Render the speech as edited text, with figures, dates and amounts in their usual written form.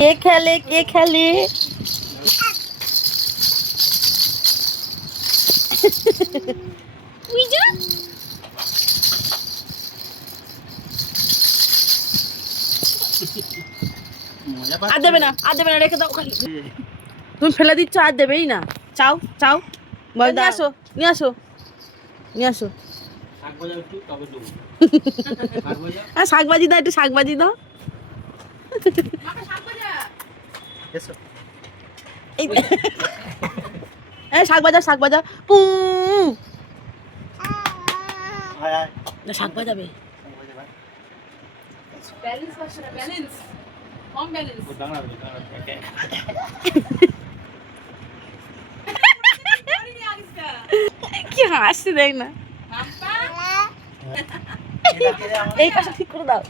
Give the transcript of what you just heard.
কে খেলে কে খেলে আর দেবে না রেখে দাও খালি তুমি ফেলে দিচ্ছ আর দেবেই না চাও চাও বল নিয়ে আসো নিয়ে আসো নিয়ে আসো আর শাকবাজি দাও একটু শাকবাজি দাও এই শাক বাজা শাক বাজাবে কি হাসছে দেখ না এই পাশে ঠিক করে দাও